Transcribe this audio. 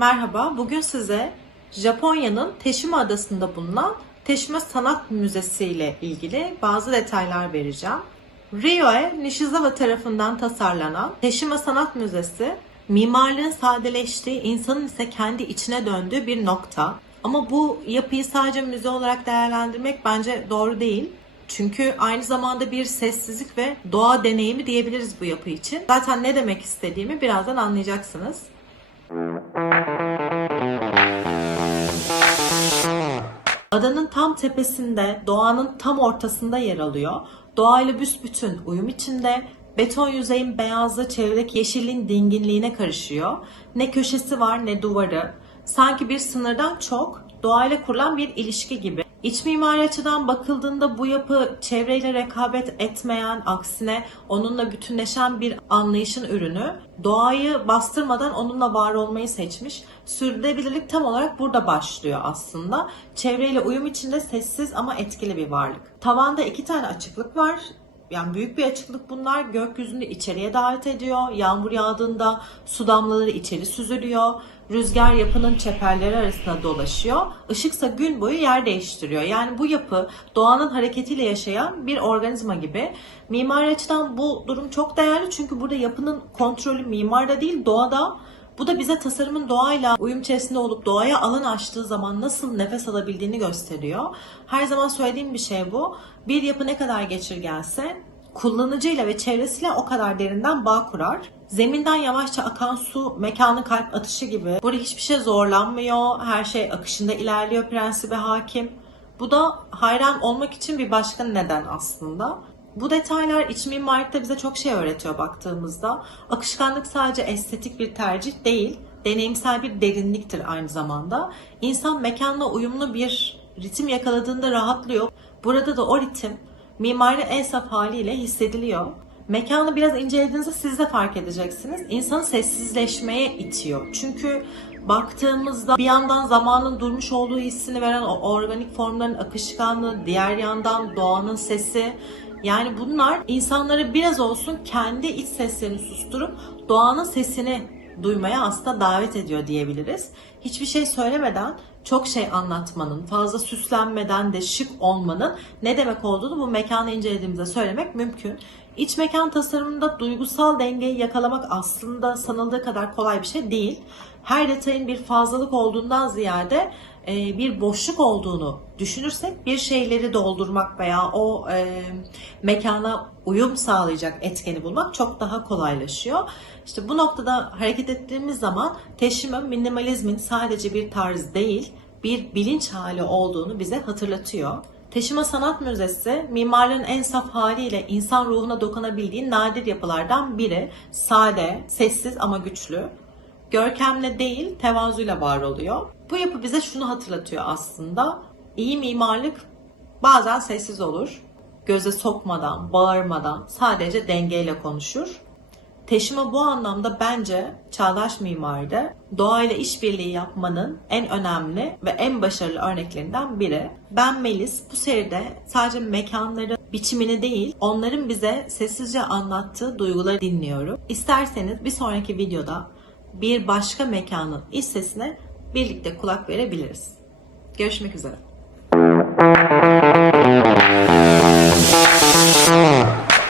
Merhaba, bugün size Japonya'nın Teşima Adası'nda bulunan Teşima Sanat Müzesi ile ilgili bazı detaylar vereceğim. Ryoe Nishizawa tarafından tasarlanan Teşima Sanat Müzesi, mimarlığın sadeleştiği, insanın ise kendi içine döndüğü bir nokta. Ama bu yapıyı sadece müze olarak değerlendirmek bence doğru değil. Çünkü aynı zamanda bir sessizlik ve doğa deneyimi diyebiliriz bu yapı için. Zaten ne demek istediğimi birazdan anlayacaksınız. Adanın tam tepesinde, doğanın tam ortasında yer alıyor. Doğayla büsbütün uyum içinde, beton yüzeyin beyazlığı çevredeki yeşilliğin dinginliğine karışıyor. Ne köşesi var ne duvarı. Sanki bir sınırdan çok doğayla kurulan bir ilişki gibi. İç mimari açıdan bakıldığında bu yapı çevreyle rekabet etmeyen, aksine onunla bütünleşen bir anlayışın ürünü. Doğayı bastırmadan onunla var olmayı seçmiş. Sürdürülebilirlik tam olarak burada başlıyor aslında. Çevreyle uyum içinde sessiz ama etkili bir varlık. Tavanda iki tane açıklık var. Yani büyük bir açıklık bunlar. Gökyüzünü içeriye davet ediyor. Yağmur yağdığında su damlaları içeri süzülüyor. Rüzgar yapının çeperleri arasında dolaşıyor. Işıksa gün boyu yer değiştiriyor. Yani bu yapı doğanın hareketiyle yaşayan bir organizma gibi. Mimari açıdan bu durum çok değerli çünkü burada yapının kontrolü mimarda değil doğada. Bu da bize tasarımın doğayla uyum içerisinde olup doğaya alan açtığı zaman nasıl nefes alabildiğini gösteriyor. Her zaman söylediğim bir şey bu. Bir yapı ne kadar geçirgense kullanıcıyla ve çevresiyle o kadar derinden bağ kurar. Zeminden yavaşça akan su mekanın kalp atışı gibi. Burada hiçbir şey zorlanmıyor. Her şey akışında ilerliyor prensibe hakim. Bu da hayran olmak için bir başka neden aslında. Bu detaylar iç mimarlıkta bize çok şey öğretiyor baktığımızda. Akışkanlık sadece estetik bir tercih değil, deneyimsel bir derinliktir aynı zamanda. İnsan mekanla uyumlu bir ritim yakaladığında rahatlıyor. Burada da o ritim mimarinin en saf haliyle hissediliyor. Mekanı biraz incelediğinizde siz de fark edeceksiniz. İnsanı sessizleşmeye itiyor. Çünkü baktığımızda bir yandan zamanın durmuş olduğu hissini veren o organik formların akışkanlığı, diğer yandan doğanın sesi, yani bunlar insanları biraz olsun kendi iç seslerini susturup doğanın sesini duymaya aslında davet ediyor diyebiliriz. Hiçbir şey söylemeden çok şey anlatmanın, fazla süslenmeden de şık olmanın ne demek olduğunu bu mekanı incelediğimizde söylemek mümkün. İç mekan tasarımında duygusal dengeyi yakalamak aslında sanıldığı kadar kolay bir şey değil. Her detayın bir fazlalık olduğundan ziyade e, bir boşluk olduğunu düşünürsek bir şeyleri doldurmak veya o e, mekana uyum sağlayacak etkeni bulmak çok daha kolaylaşıyor. İşte bu noktada hareket ettiğimiz zaman teşhime minimalizmin sadece bir tarz değil, bir bilinç hali olduğunu bize hatırlatıyor. Teşima Sanat Müzesi, mimarlığın en saf haliyle insan ruhuna dokunabildiği nadir yapılardan biri. Sade, sessiz ama güçlü. Görkemle değil, tevazuyla var oluyor. Bu yapı bize şunu hatırlatıyor aslında. İyi mimarlık bazen sessiz olur. Göze sokmadan, bağırmadan, sadece dengeyle konuşur. Teşima bu anlamda bence çağdaş mimaride doğayla işbirliği yapmanın en önemli ve en başarılı örneklerinden biri. Ben Melis bu seride sadece mekanların biçimini değil, onların bize sessizce anlattığı duyguları dinliyorum. İsterseniz bir sonraki videoda bir başka mekanın iç sesine birlikte kulak verebiliriz. Görüşmek üzere.